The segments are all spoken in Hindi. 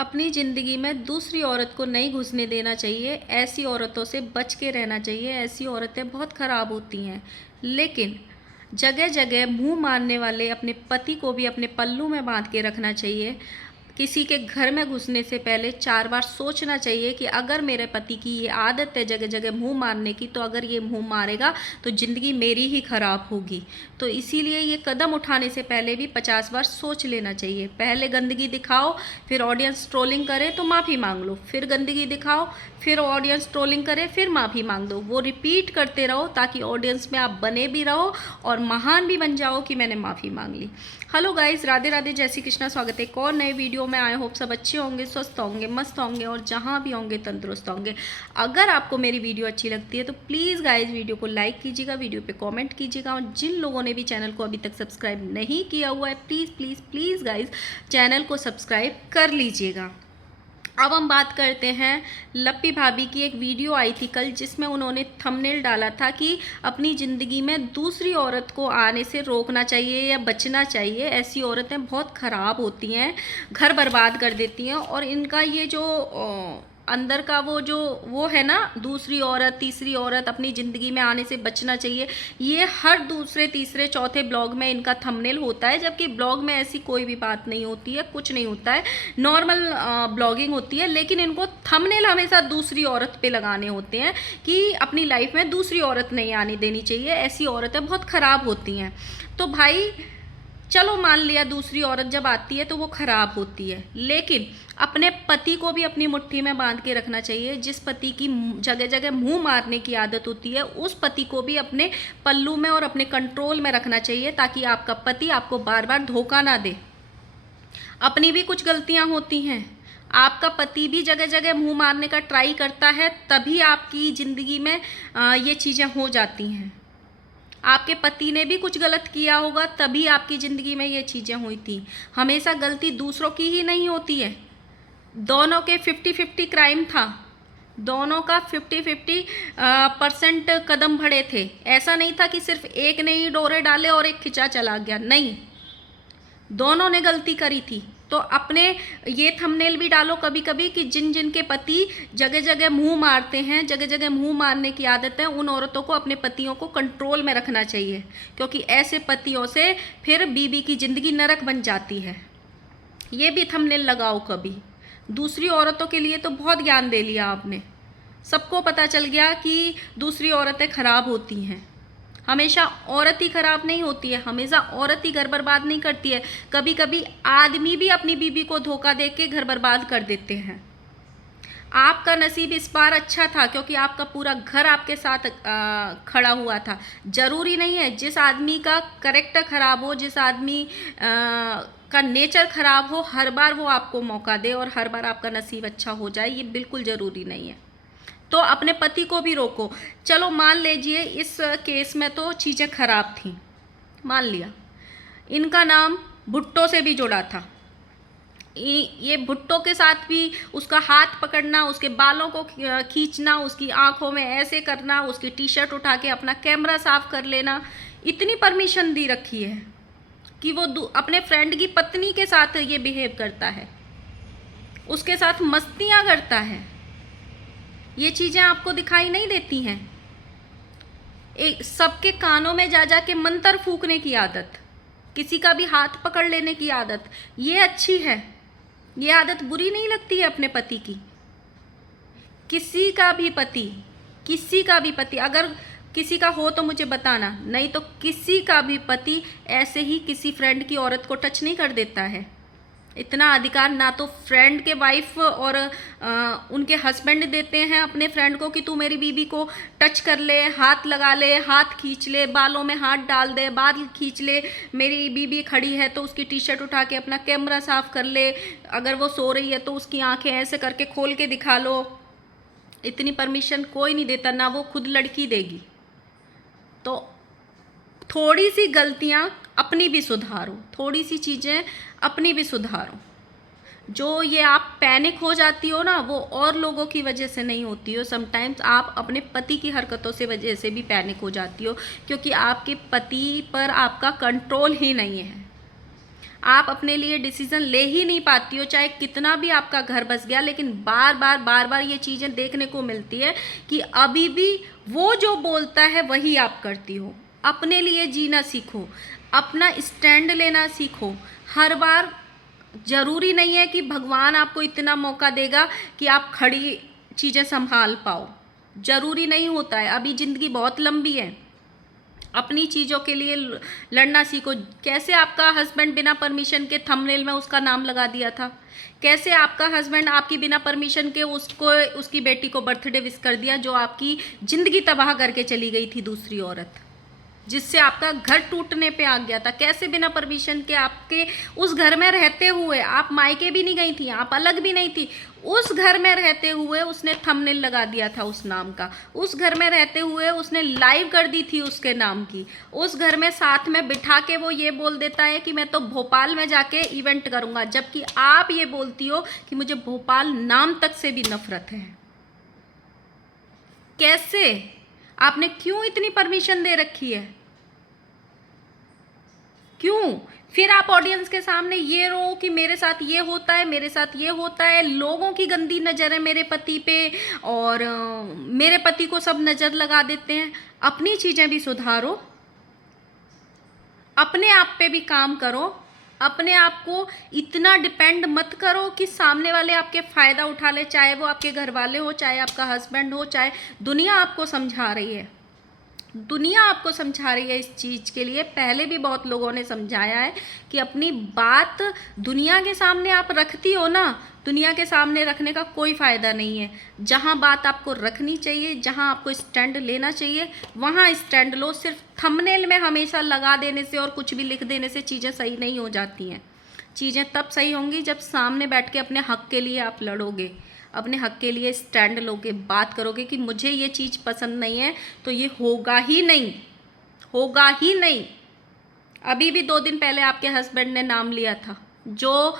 अपनी ज़िंदगी में दूसरी औरत को नहीं घुसने देना चाहिए। ऐसी औरतों से बच के रहना चाहिए। ऐसी औरतें बहुत ख़राब होती हैं। लेकिन जगह जगह मुंह मारने वाले अपने पति को भी अपने पल्लू में बांध के रखना चाहिए। किसी के घर में घुसने से पहले 4 बार सोचना चाहिए कि अगर मेरे पति की ये आदत है जगह जगह मुंह मारने की, तो अगर ये मुंह मारेगा तो ज़िंदगी मेरी ही ख़राब होगी। तो इसीलिए ये कदम उठाने से पहले भी 50 बार सोच लेना चाहिए। पहले गंदगी दिखाओ, फिर ऑडियंस ट्रोलिंग करे तो माफ़ी मांग लो, फिर गंदगी दिखाओ, फिर ऑडियंस ट्रोलिंग करे, फिर माफ़ी मांग दो। वो रिपीट करते रहो ताकि ऑडियंस में आप बने भी रहो और महान भी बन जाओ कि मैंने माफ़ी मांग ली। हेलो गाइस, राधे राधे, जय श्री कृष्णा। स्वागत है एक और नए वीडियो में। आई होप सब अच्छे होंगे, स्वस्थ होंगे, मस्त होंगे और जहाँ भी होंगे तंदुरुस्त होंगे। अगर आपको मेरी वीडियो अच्छी लगती है तो प्लीज़ गाइस वीडियो को लाइक कीजिएगा, वीडियो पे कमेंट कीजिएगा और जिन लोगों ने भी चैनल को अभी तक सब्सक्राइब नहीं किया हुआ है please please please guys channel को सब्सक्राइब कर लीजिएगा। अब हम बात करते हैं लप्पी भाभी की। एक वीडियो आई थी कल जिसमें उन्होंने थंबनेल डाला था कि अपनी ज़िंदगी में दूसरी औरत को आने से रोकना चाहिए या बचना चाहिए। ऐसी औरतें बहुत ख़राब होती हैं, घर बर्बाद कर देती हैं। और इनका ये जो अंदर का वो है ना, दूसरी औरत तीसरी औरत अपनी ज़िंदगी में आने से बचना चाहिए, ये हर दूसरे तीसरे चौथे ब्लॉग में इनका थंबनेल होता है। जबकि ब्लॉग में ऐसी कोई भी बात नहीं होती है, कुछ नहीं होता है, नॉर्मल ब्लॉगिंग होती है। लेकिन इनको थंबनेल हमेशा दूसरी औरत पे लगाने होते हैं कि अपनी लाइफ में दूसरी औरत नहीं आने देनी चाहिए। ऐसी औरतें बहुत ख़राब होती हैं। तो भाई चलो मान लिया दूसरी औरत जब आती है तो वो ख़राब होती है, लेकिन अपने पति को भी अपनी मुट्ठी में बांध के रखना चाहिए। जिस पति की जगह जगह मुंह मारने की आदत होती है उस पति को भी अपने पल्लू में और अपने कंट्रोल में रखना चाहिए, ताकि आपका पति आपको बार बार धोखा ना दे। अपनी भी कुछ गलतियां होती हैं, आपका पति भी जगह जगह मुंह मारने का ट्राई करता है, तभी आपकी ज़िंदगी में ये चीज़ें हो जाती हैं। आपके पति ने भी कुछ गलत किया होगा तभी आपकी ज़िंदगी में ये चीज़ें हुई थी। हमेशा गलती दूसरों की ही नहीं होती है। दोनों के 50-50 क्राइम था, दोनों का 50-50% कदम बढ़े थे। ऐसा नहीं था कि सिर्फ एक ने ही डोरे डाले और एक खिंचा चला गया, नहीं, दोनों ने गलती करी थी। तो अपने ये थंबनेल भी डालो कभी कभी कि जिन जिन के पति जगह जगह मुंह मारते हैं, जगह जगह मुंह मारने की आदत है, उन औरतों को अपने पतियों को कंट्रोल में रखना चाहिए, क्योंकि ऐसे पतियों से फिर बीवी की ज़िंदगी नरक बन जाती है। ये भी थंबनेल लगाओ कभी। दूसरी औरतों के लिए तो बहुत ज्ञान दे लिया आपने, सबको पता चल गया कि दूसरी औरतें ख़राब होती हैं। हमेशा औरत ही खराब नहीं होती है, हमेशा औरत ही घर बर्बाद नहीं करती है। कभी कभी आदमी भी अपनी बीवी को धोखा दे के घर बर्बाद कर देते हैं। आपका नसीब इस बार अच्छा था क्योंकि आपका पूरा घर आपके साथ खड़ा हुआ था। ज़रूरी नहीं है जिस आदमी का करेक्टर ख़राब हो, जिस आदमी का नेचर ख़राब हो, हर बार वो आपको मौका दे और हर बार आपका नसीब अच्छा हो जाए, ये बिल्कुल ज़रूरी नहीं है। तो अपने पति को भी रोको। चलो मान लीजिए इस केस में तो चीज़ें खराब थी, मान लिया इनका नाम भुट्टो से भी जुड़ा था। ये भुट्टो के साथ भी उसका हाथ पकड़ना, उसके बालों को खींचना, उसकी आंखों में ऐसे करना, उसकी टी शर्ट उठा के अपना कैमरा साफ कर लेना, इतनी परमिशन दी रखी है कि वो अपने फ्रेंड की पत्नी के साथ ये बिहेव करता है, उसके साथ मस्तियाँ करता है। ये चीज़ें आपको दिखाई नहीं देती हैं। एक सबके कानों में जा जा के मंत्र फूकने की आदत, किसी का भी हाथ पकड़ लेने की आदत, ये अच्छी है, ये आदत बुरी नहीं लगती है अपने पति की। किसी का भी पति, किसी का भी पति, अगर किसी का हो तो मुझे बताना, नहीं तो किसी का भी पति ऐसे ही किसी फ्रेंड की औरत को टच नहीं कर देता है। इतना अधिकार ना तो फ्रेंड के वाइफ और उनके हस्बैंड देते हैं अपने फ्रेंड को कि तू मेरी बीवी को टच कर ले, हाथ लगा ले, हाथ खींच ले, बालों में हाथ डाल दे, बाल खींच ले, मेरी बीवी खड़ी है तो उसकी टी शर्ट उठा के अपना कैमरा साफ कर ले, अगर वो सो रही है तो उसकी आंखें ऐसे करके खोल के दिखा लो। इतनी परमिशन कोई नहीं देता, ना वो खुद लड़की देगी। तो थोड़ी सी गलतियाँ अपनी भी सुधारो, थोड़ी सी चीज़ें अपनी भी सुधारो। जो ये आप पैनिक हो जाती हो ना, वो और लोगों की वजह से नहीं होती हो। समटाइम्स आप अपने पति की हरकतों से वजह से भी पैनिक हो जाती हो, क्योंकि आपके पति पर आपका कंट्रोल ही नहीं है। आप अपने लिए डिसीजन ले ही नहीं पाती हो, चाहे कितना भी आपका घर बस गया, लेकिन बार बार ये चीज़ें देखने को मिलती है कि अभी भी वो जो बोलता है वही आप करती हो। अपने लिए जीना सीखो, अपना स्टैंड लेना सीखो। हर बार ज़रूरी नहीं है कि भगवान आपको इतना मौका देगा कि आप खड़ी चीज़ें संभाल पाओ, ज़रूरी नहीं होता है। अभी ज़िंदगी बहुत लंबी है, अपनी चीज़ों के लिए लड़ना सीखो। कैसे आपका हस्बैंड बिना परमिशन के थंबनेल में उसका नाम लगा दिया था, कैसे आपका हस्बैंड आपकी बिना परमिशन के उसको उसकी बेटी को बर्थडे विश कर दिया, जो आपकी ज़िंदगी तबाह करके चली गई थी दूसरी औरत, जिससे आपका घर टूटने पे आ गया था। कैसे बिना परमिशन के आपके उस घर में रहते हुए, आप मायके भी नहीं गई थी, आप अलग भी नहीं थी, उस घर में रहते हुए उसने थंबनेल लगा दिया था उस नाम का। उस घर में रहते हुए उसने लाइव कर दी थी उसके नाम की। उस घर में साथ में बिठा के वो ये बोल देता है कि मैं तो भोपाल में जाके इवेंट करूँगा, जबकि आप ये बोलती हो कि मुझे भोपाल नाम तक से भी नफरत है। कैसे? आपने क्यों इतनी परमिशन दे रखी है? क्यों? फिर आप ऑडियंस के सामने ये रो कि मेरे साथ ये होता है, मेरे साथ ये होता है, लोगों की गंदी नज़र है मेरे पति पे, और मेरे पति को सब नज़र लगा देते हैं। अपनी चीज़ें भी सुधारो, अपने आप पे भी काम करो। अपने आप को इतना डिपेंड मत करो कि सामने वाले आपके फ़ायदा उठा ले, चाहे वो आपके घर वाले हो, चाहे आपका हस्बैंड हो, चाहे दुनिया आपको समझा रही है। दुनिया आपको समझा रही है इस चीज़ के लिए। पहले भी बहुत लोगों ने समझाया है कि अपनी बात दुनिया के सामने आप रखती हो ना, दुनिया के सामने रखने का कोई फ़ायदा नहीं है। जहाँ बात आपको रखनी चाहिए, जहाँ आपको स्टैंड लेना चाहिए, वहाँ स्टैंड लो। सिर्फ थंबनेल में हमेशा लगा देने से और कुछ भी लिख देने से चीज़ें सही नहीं हो जाती हैं। चीज़ें तब सही होंगी जब सामने बैठ के अपने हक़ के लिए आप लड़ोगे, अपने हक़ के लिए स्टैंड लोगे, बात करोगे कि मुझे ये चीज़ पसंद नहीं है तो ये होगा ही नहीं, होगा ही नहीं। अभी भी 2 दिन पहले आपके हस्बैंड ने नाम लिया था, जो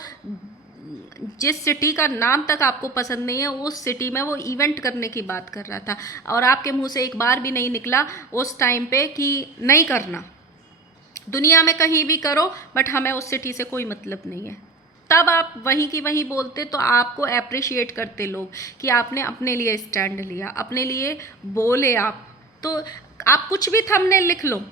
जिस सिटी का नाम तक आपको पसंद नहीं है, उस सिटी में वो इवेंट करने की बात कर रहा था, और आपके मुंह से एक बार भी नहीं निकला उस टाइम पे कि नहीं करना, दुनिया में कहीं भी करो बट हमें उस सिटी से कोई मतलब नहीं है। तब आप वहीं की वहीं बोलते तो आपको अप्रिशिएट करते लोग कि आपने अपने लिए स्टैंड लिया, अपने लिए बोले आप। तो आप कुछ भी थंबनेल लिख लो,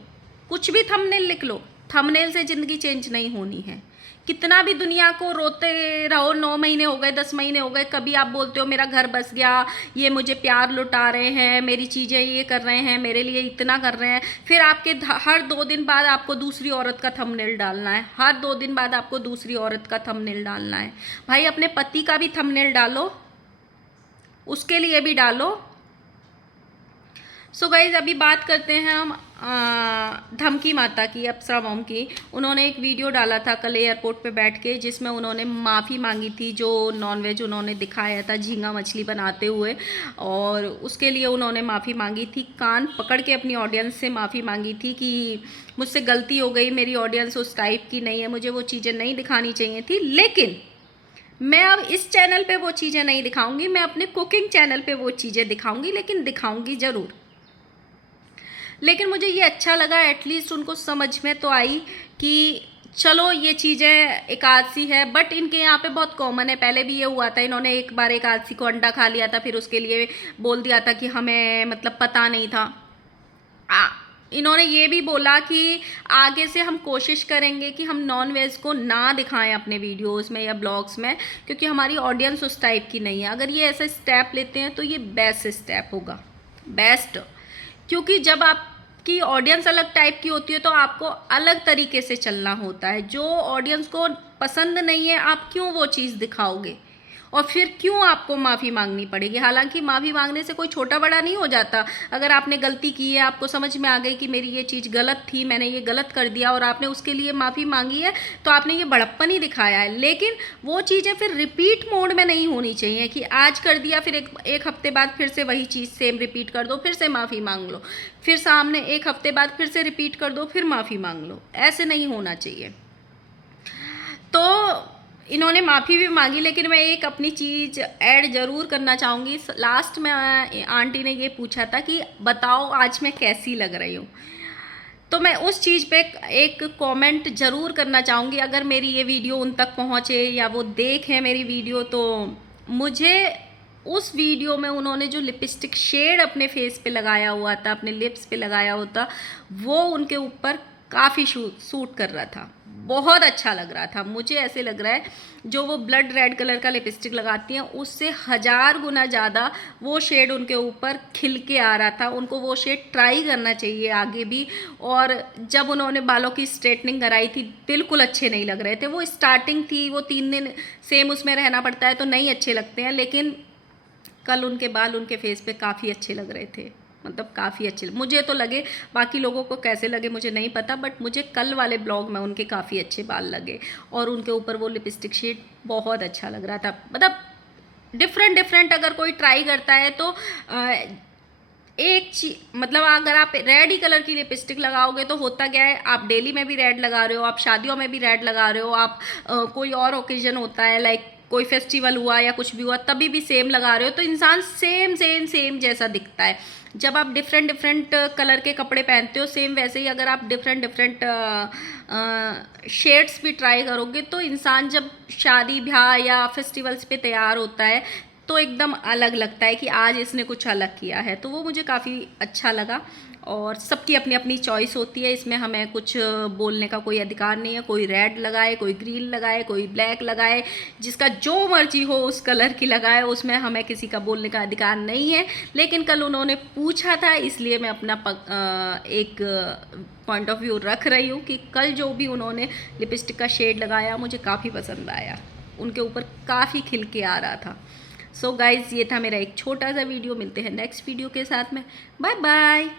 कुछ भी थंबनेल लिख लो, थंबनेल से ज़िंदगी चेंज नहीं होनी है। कितना भी दुनिया को रोते रहो, 9 महीने हो गए, 10 महीने हो गए, कभी आप बोलते हो मेरा घर बस गया, ये मुझे प्यार लुटा रहे हैं, मेरी चीज़ें ये कर रहे हैं, मेरे लिए इतना कर रहे हैं, फिर आपके हर 2 दिन बाद आपको दूसरी औरत का थंबनेल डालना है, हर 2 दिन बाद आपको दूसरी औरत का थंबनेल डालना है। भाई अपने पति का भी थंबनेल डालो, उसके लिए भी डालो। सो गाइज अभी बात करते हैं हम धमकी माता की, अप्सरा मॉम की। उन्होंने एक वीडियो डाला था कल एयरपोर्ट पे बैठ के, जिसमें उन्होंने माफ़ी मांगी थी जो नॉनवेज उन्होंने दिखाया था झींगा मछली बनाते हुए, और उसके लिए उन्होंने माफ़ी मांगी थी। कान पकड़ के अपनी ऑडियंस से माफ़ी मांगी थी कि मुझसे गलती हो गई, मेरी ऑडियंस उस टाइप की नहीं है, मुझे वो चीज़ें नहीं दिखानी चाहिए थी। लेकिन मैं अब इस चैनल पे वो चीज़ें नहीं दिखाऊंगी, मैं अपने कुकिंग चैनल पे वो चीज़ें दिखाऊंगी, लेकिन दिखाऊंगी ज़रूर। लेकिन मुझे ये अच्छा लगा, एटलीस्ट उनको समझ में तो आई कि चलो ये चीज़ें एकादशी है, बट इनके यहाँ पे बहुत कॉमन है। पहले भी ये हुआ था, इन्होंने एक बार एकादशी को अंडा खा लिया था, फिर उसके लिए बोल दिया था कि हमें मतलब पता नहीं था। इन्होंने ये भी बोला कि आगे से हम कोशिश करेंगे कि हम नॉन वेज को ना दिखाएं अपने वीडियोस में या ब्लॉग्स में, क्योंकि हमारी ऑडियंस उस टाइप की नहीं है। अगर ये ऐसा स्टेप लेते हैं तो ये बेस्ट स्टेप होगा, बेस्ट। क्योंकि जब आपकी ऑडियंस अलग टाइप की होती है तो आपको अलग तरीके से चलना होता है। जो ऑडियंस को पसंद नहीं है आप क्यों वो चीज़ दिखाओगे, और फिर क्यों आपको माफ़ी मांगनी पड़ेगी। हालांकि माफ़ी मांगने से कोई छोटा बड़ा नहीं हो जाता। अगर आपने गलती की है, आपको समझ में आ गई कि मेरी ये चीज़ गलत थी, मैंने ये गलत कर दिया, और आपने उसके लिए माफ़ी मांगी है, तो आपने ये बड़प्पन ही दिखाया है। लेकिन वो चीज़ें फिर रिपीट मोड में नहीं होनी चाहिए कि आज कर दिया फिर एक हफ्ते बाद फिर से वही चीज़ सेम रिपीट कर दो, फिर से माफ़ी मांग लो, फिर सामने एक हफ्ते बाद फिर से रिपीट कर दो, फिर माफ़ी मांग लो। ऐसे नहीं होना चाहिए। तो इन्होंने माफ़ी भी मांगी, लेकिन मैं एक अपनी चीज़ ऐड ज़रूर करना चाहूँगी। लास्ट में आंटी ने ये पूछा था कि बताओ आज मैं कैसी लग रही हूँ। तो मैं उस चीज़ पे एक कमेंट ज़रूर करना चाहूँगी, अगर मेरी ये वीडियो उन तक पहुँचे या वो देखें मेरी वीडियो, तो मुझे उस वीडियो में उन्होंने जो लिपस्टिक शेड अपने फेस पे लगाया हुआ था, अपने लिप्स पे लगाया हुआ था, वो उनके ऊपर काफ़ी सूट कर रहा था, बहुत अच्छा लग रहा था। मुझे ऐसे लग रहा है जो वो ब्लड रेड कलर का लिपस्टिक लगाती हैं उससे 1000 गुना ज़्यादा वो शेड उनके ऊपर खिल के आ रहा था। उनको वो शेड ट्राई करना चाहिए आगे भी। और जब उन्होंने बालों की स्ट्रेटनिंग कराई थी बिल्कुल अच्छे नहीं लग रहे थे। वो स्टार्टिंग थी, वो 3 दिन सेम उसमें रहना पड़ता है तो नहीं अच्छे लगते हैं, लेकिन कल उनके बाल उनके फेस पे काफ़ी अच्छे लग रहे थे, मतलब काफ़ी अच्छे मुझे तो लगे। बाकी लोगों को कैसे लगे मुझे नहीं पता, बट मुझे कल वाले ब्लॉग में उनके काफ़ी अच्छे बाल लगे और उनके ऊपर वो लिपस्टिक शेड बहुत अच्छा लग रहा था। मतलब डिफरेंट अगर कोई ट्राई करता है तो एक चीज, मतलब अगर आप रेड ही कलर की लिपस्टिक लगाओगे तो होता क्या है, आप डेली में भी रेड लगा रहे हो, आप शादियों में भी रेड लगा रहे हो, आप कोई और ओकेजन होता है लाइक कोई फेस्टिवल हुआ या कुछ भी हुआ तभी भी सेम लगा रहे हो, तो इंसान सेम जैसा दिखता है। जब आप डिफरेंट कलर के कपड़े पहनते हो सेम वैसे ही अगर आप डिफरेंट शेड्स भी ट्राई करोगे तो इंसान जब शादी ब्याह या फेस्टिवल्स पे तैयार होता है तो एकदम अलग लगता है कि आज इसने कुछ अलग किया है। तो वो मुझे काफ़ी अच्छा लगा। और सबकी अपनी अपनी चॉइस होती है, इसमें हमें कुछ बोलने का कोई अधिकार नहीं है। कोई रेड लगाए, कोई ग्रीन लगाए, कोई ब्लैक लगाए, जिसका जो मर्जी हो उस कलर की लगाए, उसमें हमें किसी का बोलने का अधिकार नहीं है। लेकिन कल उन्होंने पूछा था इसलिए मैं अपना एक पॉइंट ऑफ व्यू रख रही हूँ कि कल जो भी उन्होंने लिपस्टिक का शेड लगाया मुझे काफ़ी पसंद आया, उनके ऊपर काफ़ी खिल के आ रहा था। सो गाइज़, ये था मेरा एक छोटा सा वीडियो। मिलते हैं नेक्स्ट वीडियो के साथ में। Bye bye.